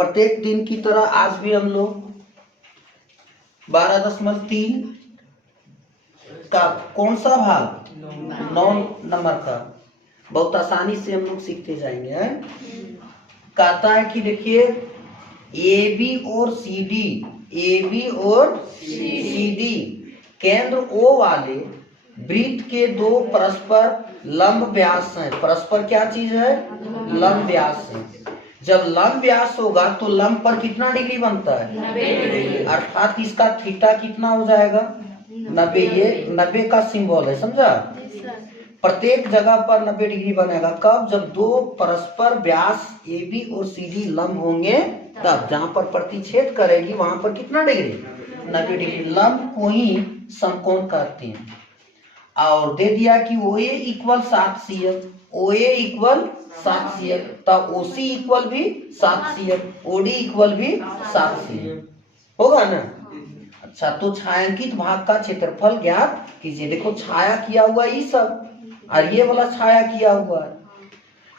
प्रत्येक दिन की तरह आज भी हम लोग 12.3 का कौन सा भाग 9 नंबर का बहुत आसानी से हम लोग सीखते जाएंगे है? कहता है कि देखिए ए बी और सी डी केंद्र ओ वाले वृत्त के दो परस्पर लंब व्यास हैं। परस्पर क्या चीज है? लंब व्यास है। जब लंब व्यास होगा तो लंब पर कितना डिग्री बनता है? अर्थात इसका थीटा कितना हो जाएगा? 90। ये 90 का सिंबल है, समझा? प्रत्येक जगह पर 90 डिग्री बनेगा। कब? जब दो परस्पर व्यास ए बी और सी डी लंब होंगे तब। जहां पर प्रतिच्छेद करेगी वहां पर कितना डिग्री? 90 डिग्री। लंब को ही समकोण कहते हैं। और दे दिया कि OA equal 7 CF, OA equal 7 CF, तब OC इक्वल भी 7 CF, OD इक्वल भी 7 CF होगा ना? अच्छा, तो छायांकित भाग का क्षेत्रफल ज्ञात कीजिए। देखो छाया किया हुआ ये सब और ये वाला छाया किया हुआ है।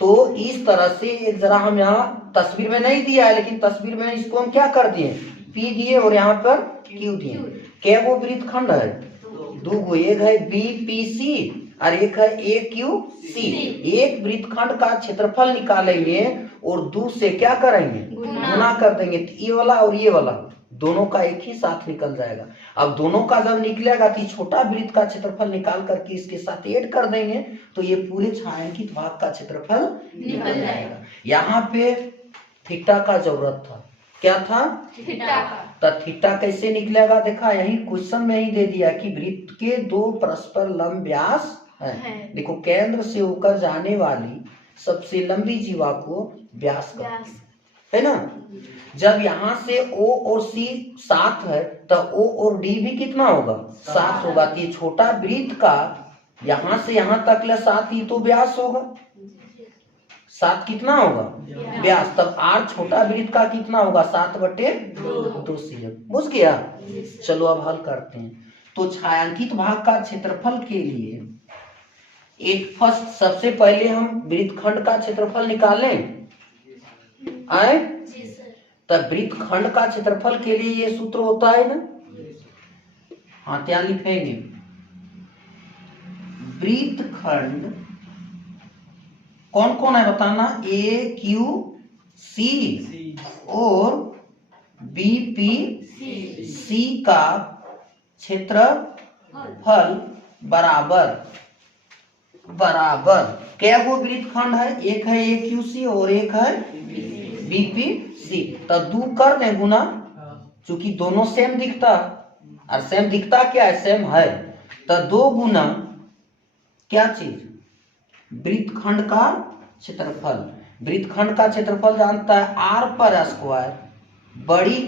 तो इस तरह से जरा हम यहाँ तस्वीर में नहीं दिया है, लेकिन तस्वीर में इसको हम क्या कर दिए? P दिए और यहाँ पर Q दिए। क्या वो वृत्तखंड है? दो गो, एक है BPC और एक है AQC। एक वृत्तखंड का क्षेत्रफल निकालेंगे और दो से क्या करेंगे? गुना कर देंगे। तो ये वाला और ये वाला दोनों का एक ही साथ निकल जाएगा। अब दोनों का जब निकलेगा तो छोटा वृत्त का क्षेत्रफल निकाल करके इसके साथ ऐड कर देंगे तो ये पूरे छायांकित भाग का क्षेत्रफल निकल जाएगा। यहाँ पे थीटा का जरूरत था। क्या था? थीटा का। तो थीटा कैसे निकलेगा? देखा यही क्वेश्चन में ही दे दिया कि वृत्त के दो परस्पर लंब व्यास है। देखो केंद्र से होकर जाने वाली सबसे लंबी जीवा को व्यास कहते हैं, है ना? जब यहाँ से O और C 7 है तो O और D भी कितना होगा? 7 होगा। तो ये छोटा वृत्त का यहाँ से यहाँ तक ले 7 ही तो व्यास होगा। 7 कितना होगा? व्यास। तब R छोटा वृत्त का कितना होगा? 7/2 CF। बुझ गया? चलो अब हल करते हैं। तो छायांकित भाग का क्षेत्रफल के लिए एक फर्स्ट सबसे पहले हम वृत्तखंड का क्षेत्रफल निकालें। आए? तब वृत्तखंड का क्षेत्रफल के लिए ये सूत्र होता है ना? हाँ, क्या लिखेंगे? वृत्तखंड कौन कौन है बताना? AQC और BPC का क्षेत्रफल बराबर क्या वो वृत्तखंड है? एक है AQC और एक है BPC। तो दो कर दें गुना, चूंकि दोनों सेम दिखता और सेम दिखता क्या है? सेम है। तो 2 गुना क्या चीज? वृत्तखंड का क्षेत्रफल। वृत्तखंड का क्षेत्रफल जानता है R पर स्क्वायर बड़ी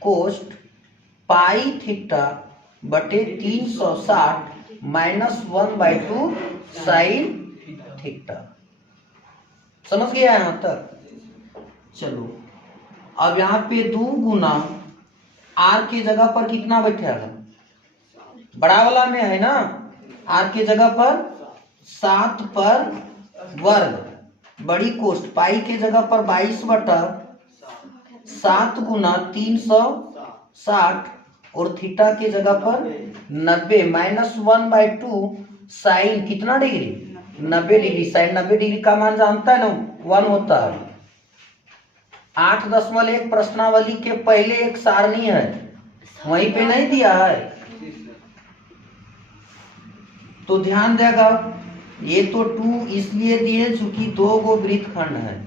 कोष्ट पाई थीटा बटे 360 -1/2 साइन थीटा। समझ गया यहाँ तक? चलो अब यहाँ पे 2 गुना R के जगह पर कितना बैठेगा? बड़ा वाला में है ना? R के जगह पर 7 पर वर्ग बड़ी कोष्ट पाई के जगह पर 22/7 गुना 360 और थीटा के जगह पर 90 -1/2 साइन कितना डिग्री? 90 डिग्री। साइन 90 डिग्री का मान जानता है ना? 1 होता है। 8.1 प्रश्नावली के पहले एक सारणी है, वहीं पे नहीं दिया है तो ध्यान देगा। ये तो 2 इसलिए दिए चूंकि 2 गो वृत्तखंड है।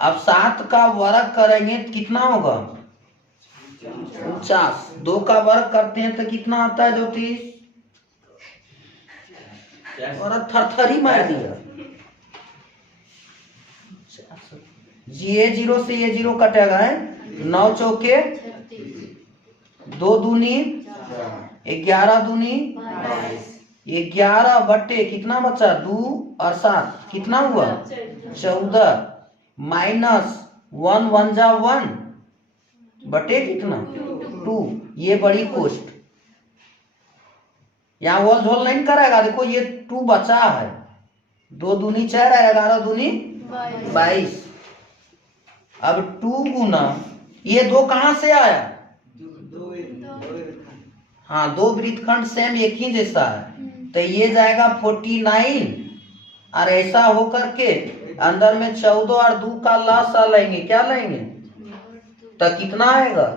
अब 7 का वर्ग करेंगे तो कितना होगा? 49। 2 का वर्ग करते हैं तो कितना आता है? ज्योतिष और थरथरी मार दिया। ये 0 से ये 0 कटेगा है। 9 चौके 2 दूनी 11 दूनी 11 बटे कितना बचा? 2 और 7 कितना हुआ? 14 माइनस 1 1 जा 1 बटे कितना? 2। ये बड़ी कोष्ट यहाँ वोल झोल नहीं करेगा। देखो ये 2 बचा है। 2 दूनी 4 है, 11 दूनी 22। अब 2 गुना ये 2 कहां से आया? हाँ, 2 वृत्तखंड सेम एक ही जैसा है, तो ये जाएगा 49 और ऐसा होकर के अंदर में 14 और 2 का लासा लेंगे, क्या लेंगे? तो कितना आएगा?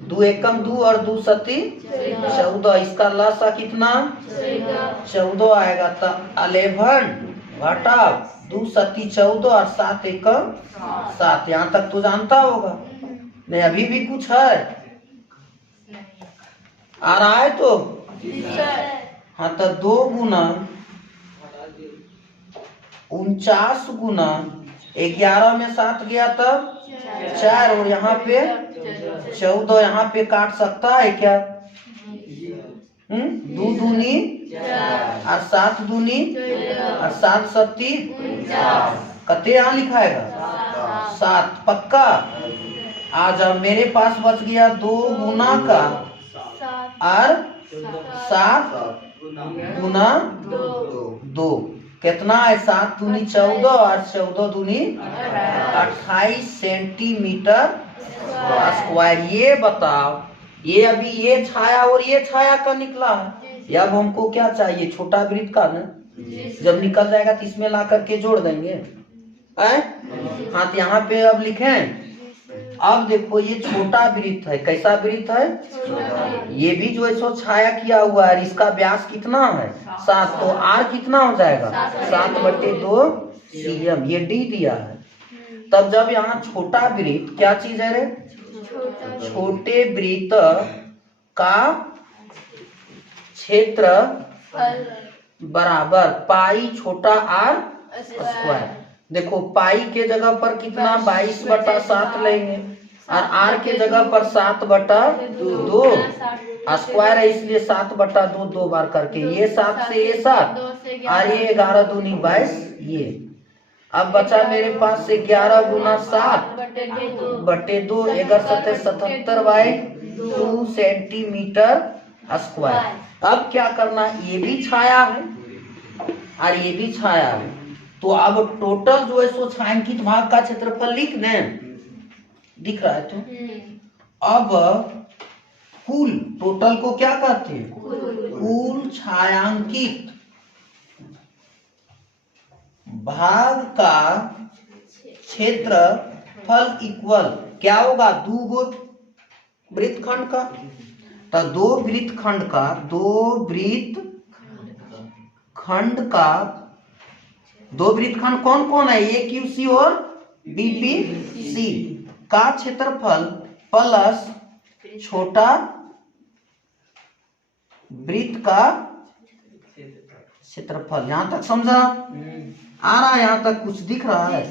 2 एकम 2 और 2 सती 14। इसका लासा कितना? 14 आएगा। तो 11 घटा 2 सती 14 और 7 एकम 7। यहाँ तक तो जानता होगा। नहीं अभी भी कुछ है? आ रहा है तो? हाँ, तो 2 गुना 49 गुना 11 में 7 गया तब 4, और यहाँ पे 14 यहाँ पे काट सकता है क्या? 2 दूनी और 7 दूनी और 7 सत्ती कते यहाँ लिखाएगा 7 पक्का। आज अब मेरे पास बच गया 2 गुना का और 7 गुना 2 कितना है? 7 दूनी 14 और 14 दूनी 28 सेंटीमीटर स्क्वायर। ये बताओ, ये अभी ये छाया और ये छाया का निकला है। अब हमको क्या चाहिए? छोटा वृत्त का ना, जब निकल जाएगा तो इसमें ला करके जोड़ देंगे। हाँ, तो यहाँ पे अब लिखें। अब देखो ये छोटा वृत्त है, कैसा वृत्त है? ये भी जो है छाया किया हुआ है, इसका व्यास कितना है? 7। तो आर कितना हो जाएगा? 7/2 cm। ये डी दिया है। तब जब यहाँ छोटा वृत्त क्या चीज है रे? छोटे वृत्त का क्षेत्र बराबर पाई छोटा आर स्क्वायर। देखो पाई के जगह पर कितना? 22/7 लेंगे और आर के जगह पर 7/2 स्क्वायर है, इसलिए 7/2 2 बार करके ये 7 से ये 7 और ये 11 दूनी 22। ये अब बचा मेरे पास से 11 गुना 7/2 11 7 77/2 सेंटीमीटर स्क्वायर। अब क्या करना? ये भी छाया है और ये भी छाया है, तो अब टोटल जो है सो छायांकित भाग का क्षेत्रफल लिख दें। दिख रहा है तो? अब कुल टोटल को क्या कहते हैं? कुल छायांकित भाग का क्षेत्रफल इक्वल क्या होगा? 2 गो वृत्तखंड का। तो 2 वृत्तखंड कौन कौन है? AQC और BPC का क्षेत्रफल प्लस छोटा वृत्त का क्षेत्रफल। यहां तक समझा? आ रहा है? यहां तक कुछ दिख रहा है?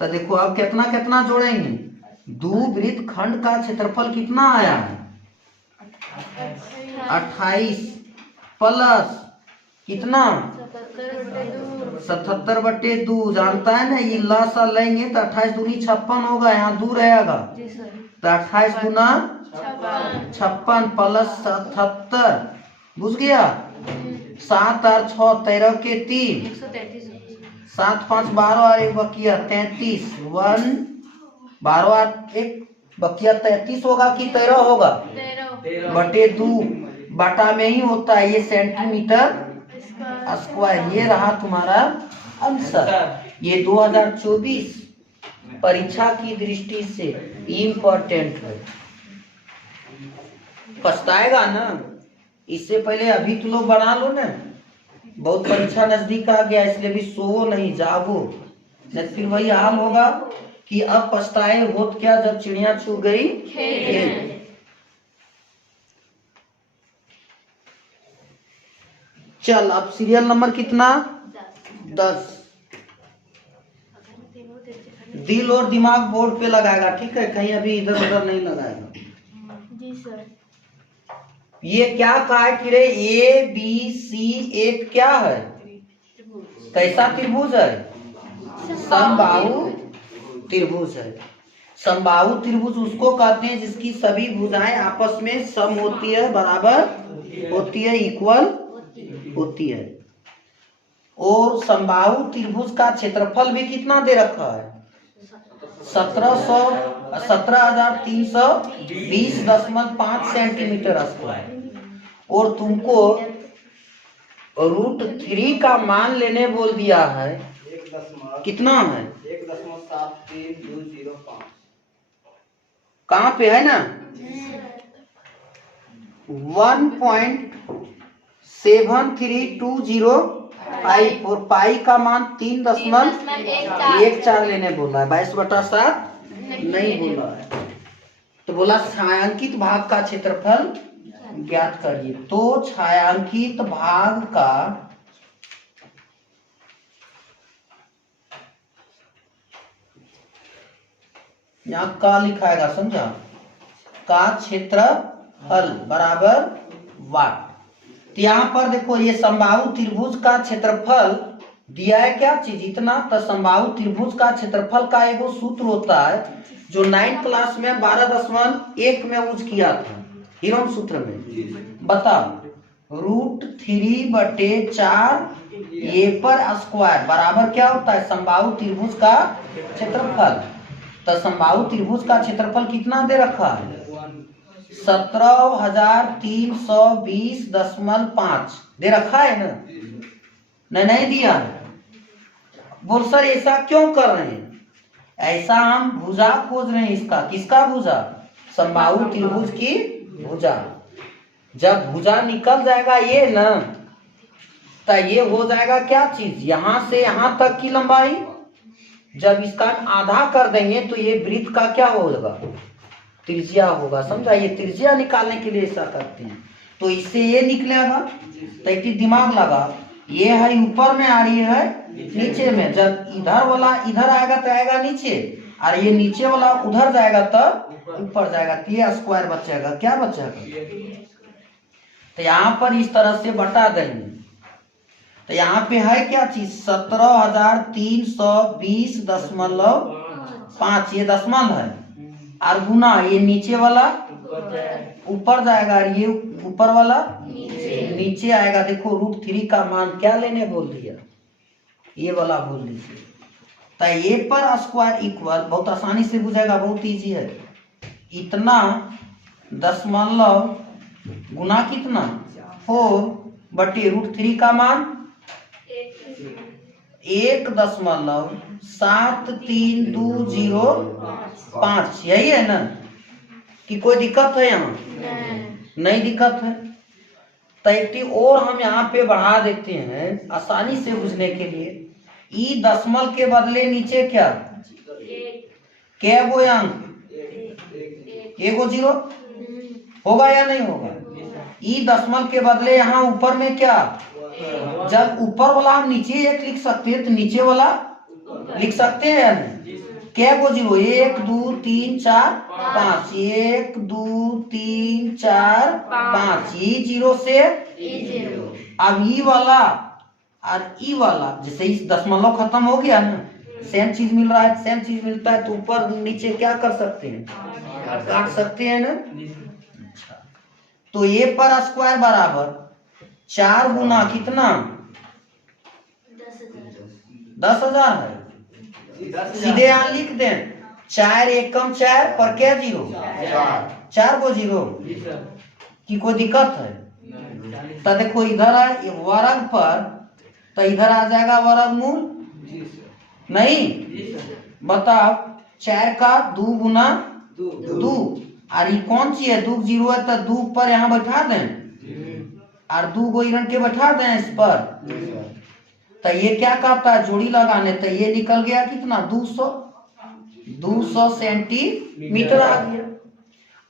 तो देखो अब कितना कितना जोड़ेंगे? 2 वृत्तखंड का क्षेत्रफल कितना आया है? 28 प्लस कितना? 77/2। जानता है ना, ये लासा लेंगे तो 28 दूनी 56 होगा, यहाँ 2 रहेगा तो 28 गुना 56 प्लस 77, बुझ गया? 7 और 6 13 के 3 7 5 12 और 1 बकिया 33 1 12 और 1 बकिया 33 होगा कि 13 होगा? 13/2 बटा में ही होता है ये सेंटीमीटर स्क्वायर। ये रहा तुम्हारा आंसर। ये 2024 परीक्षा की दृष्टि से इम्पोर्टेंट है। पछताएगा ना? इससे पहले अभी तो लोग बना लो ना, बहुत परीक्षा नजदीक आ गया, इसलिए भी सो नहीं, जागो, नहीं फिर वही हाल होगा कि अब पछताए होत क्या जब चिड़िया छू गई खेत। चल अब सीरियल नंबर कितना? 10। दिल और दिमाग बोर्ड पे लगाएगा, ठीक है? कहीं अभी इधर उधर नहीं लगाएगा। जी सर। ये क्या कहा है कि रे ABC एक क्या है? कैसा त्रिभुज है? समबाहु त्रिभुज है। समबाहु त्रिभुज उसको कहते हैं जिसकी सभी भुजाएं आपस में सम होती है, बराबर होती है, इक्वल होती है। और समबाहु त्रिभुज का क्षेत्रफल भी कितना दे रखा है 17,320.5 सेंटीमीटर स्क्वायर। और तुमको √3 का मान लेने बोल दिया है, कितना है 1.73205। कहाँ पे है ना 1.73205 और पाई का मान 3.14 लेने बोला है, 22/7 नहीं बोला है। तो बोला छायांकित भाग का क्षेत्रफल ज्ञात करिए। तो छायांकित भाग का यहाँ का लिखाएगा, समझा, का क्षेत्रफल बराबर वाट। तो यहाँ पर देखो ये समबाहु त्रिभुज का क्षेत्रफल दिया है, क्या चीज इतना। तो समबाहु त्रिभुज का क्षेत्रफल का एगो सूत्र होता है जो 9th क्लास में 12.1 में यूज किया था, हीरोन सूत्र में। बताओ √3/4 ए पर स्क्वायर बराबर क्या होता है समबाहु त्रिभुज का क्षेत्रफल। तो समबाहु त्रिभुज का क्षेत्रफल कितना दे रखा है 17,320.5 दे रखा है ना, नहीं दिया है। बोल सर ऐसा क्यों कर रहे हैं, ऐसा हम भुजा खोज रहे हैं इसका, किसका भुजा समबाहु त्रिभुज की भुजा। जब भुजा निकल जाएगा ये ना, तो ये हो जाएगा क्या चीज यहां से यहां तक की लंबाई। जब इसका आधा कर देंगे तो ये वृत्त का क्या होगा त्रिज्या होगा, समझा। ये त्रिज्या निकालने के लिए ऐसा करते हैं। तो इससे ये निकलेगा, तो एक दिमाग लगा, ये है ऊपर में आ रही है नीचे में। जब इधर वाला इधर आएगा तो आएगा नीचे, और ये नीचे वाला उधर जाएगा तो ऊपर जाएगा। तो ये स्क्वायर बचेगा, क्या बचेगा। तो यहाँ पर इस तरह से बटा देंगे। तो यहाँ पे है क्या चीज 17,320.5 ये दशमलव है, और गुना ये नीचे वाला ऊपर जाएगा और ये ऊपर वाला नीचे आएगा। देखो √3 का मान क्या लेने बोल दिया, ये वाला बोल दीजिए। तो ये पर स्क्वायर इक्वल, बहुत आसानी से बुझेगा, बहुत इजी है। इतना दशमलव गुना कितना 4/√3 का मान 1.73205। यही है ना, कि कोई दिक्कत है यहाँ नहीं दिक्कत है। तो एक और हम यहाँ पे बढ़ा देते हैं आसानी से बुझने के लिए। ई दशमलव के बदले नीचे क्या गो अंक एगो 0 होगा या नहीं होगा। ई दशमलव के बदले यहाँ ऊपर में क्या, जब ऊपर वाला हम नीचे 1 लिख सकते हैं तो नीचे वाला लिख सकते हैं या नहीं। क्या गो 0 1 2 3 4 5 1 2 3 4 5 ये 0 से अब ई वाला और ई वाला, जैसे इस दशमलव खत्म हो गया ना, सेम चीज मिल रहा है, सेम चीज मिलता है तो ऊपर नीचे क्या कर सकते हैं काट सकते हैं ना। तो ये पर स्क्वायर बराबर 4 गुना कितना 10,000 है। सीधे यहाँ लिख दें 4 एकम 4 पर क्या 0 4 को 0 की कोई दिक्कत है। तो देखो इधर है वर्ग पर, तो इधर आ जाएगा वर्गमूल नहीं। बताओ 4 का 2 गुना 2, और ये कौन सी है 2 0 है, तो 2 पर यहाँ बैठा दें और 2 को इधर के बैठा दें इस पर। तो ये क्या करता है जोड़ी लगाने, तो ये निकल गया कितना 200 सेंटीमीटर आ गया।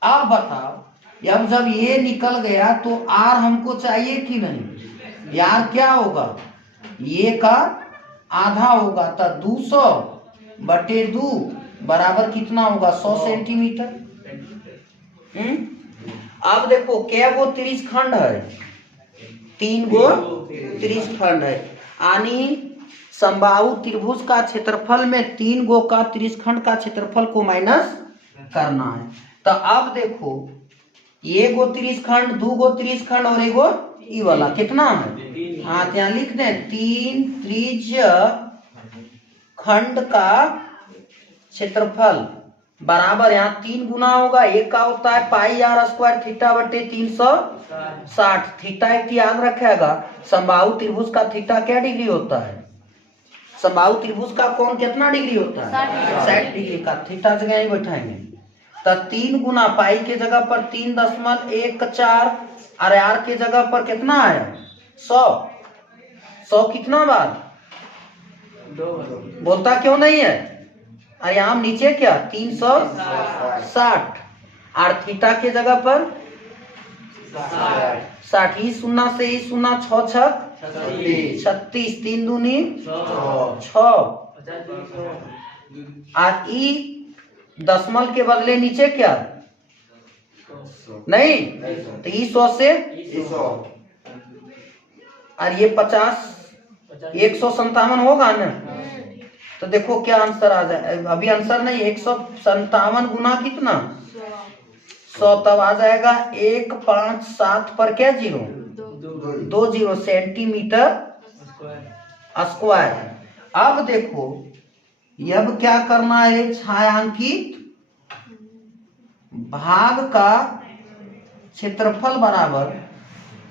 अब बताओ अब जब ये निकल गया तो आर हमको चाहिए कि नहीं, यार क्या होगा ये का आधा होगा, तो 200/2 बराबर कितना होगा 100 सेंटीमीटर। अब देखो क्या वो 30 खंड है, 3 गो 30 खंड है, यानी समबाहु त्रिभुज का क्षेत्रफल में 3 गो का 30 खंड का क्षेत्रफल को माइनस करना है। तो अब देखो ये गो 30 खंड 2 गो 30 खंड और एगो ई वाला कितना है? हाँ तो यहाँ लिख दें 3 त्रिज्य खंड का क्षेत्रफल बराबर, यहाँ 3 गुना होगा, एक का होता है पाई आर स्क्वायर थीटा बटे 360। थीटा एक याद रखेगा, समबाहु त्रिभुज का थीटा क्या डिग्री होता है? समबाहु त्रिभुज का कोण कितना डिग्री होता है? 60 डिग्री का। थीटा जगह ही बैठाएंगे तो 3 गुना पाई के जगह पर 3.14 और आर के जगह पर कितना आया? 100 कितना बार? बोलता क्यों नहीं है? और यहाँ नीचे क्या 360 और थीटा के जगह पर 60। ही शून्य से ही शून्य 6 छक 36, 3 दूनी 6 और ई दशमल के बदले नीचे क्या नहीं तो ई 100 से और ये 50 157 होगा ना। तो देखो क्या आंसर आ जाए, अभी आंसर नहीं, 157 गुना कितना 100, तब आ जाएगा 157 पर क्या 2 सेंटीमीटर स्क्वायर। अब देखो अब क्या करना है, छायांकित भाग का क्षेत्रफल बराबर,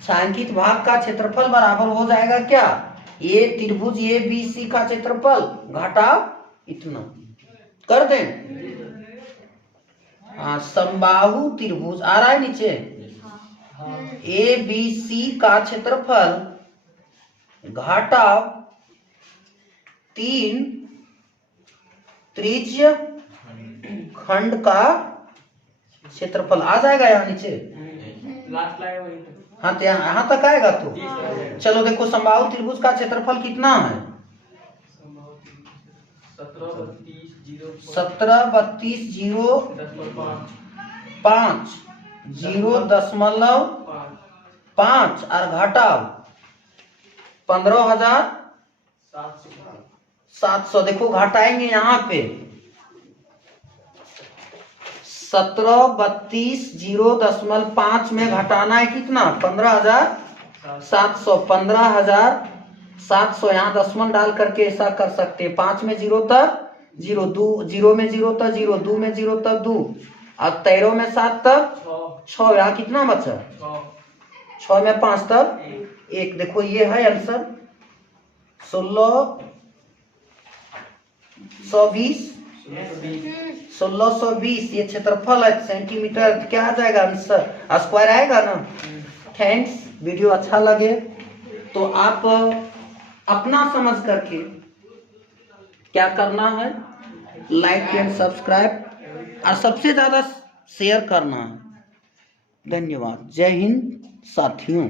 छायांकित भाग का क्षेत्रफल बराबर हो जाएगा क्या? ये त्रिभुज ए बी सी का क्षेत्रफल घटा इतना कर दें। समबाहु त्रिभुज आ रहा है नीचे, ए बी सी का क्षेत्रफल घटा 3 त्रिज्य खंड का क्षेत्रफल आ जाएगा यहाँ नीचे। हाँ तो यहाँ तक आएगा। तो चलो देखो समबाहु त्रिभुज का क्षेत्रफल कितना है? 17 32 0.5 0.5 और घटाव 15,700। देखो घटाएंगे यहाँ पे 17 32 0.5 में घटाना है कितना 15,700। 15,700 यहाँ दशमलव डाल करके ऐसा कर सकते हैं। 5 में 0 तक 0, 0 में 0 तक 0, 2 में 0 तक 2 और 13 में 7 तक 6। यहाँ कितना बचा 6 में 5 तक 1। देखो ये है आंसर 1620 ये क्षेत्रफल है सेंटीमीटर। क्या आ जाएगा आंसर? स्क्वायर आएगा ना। थैंक्स। वीडियो अच्छा लगे तो आप अपना समझ करके क्या करना है, लाइक एंड सब्सक्राइब और सबसे ज्यादा शेयर करना है। धन्यवाद। जय हिंद साथियों।